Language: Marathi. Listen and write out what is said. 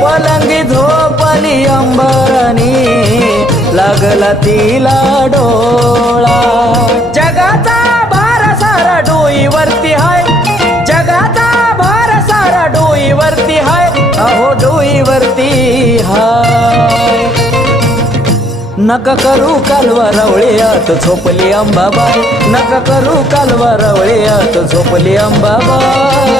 पलंगी झोपली अंबरणी लागला तिला डोळा जगाचा भार सारा डोईवरती हाय जगाचा भार सारा डोईवरती हाय अहो डोईवरती हाय नका करू कालवारवळ्यात झोपली अंबाबाई नका करू कालवारवळ्यात झोपली अंबाबाई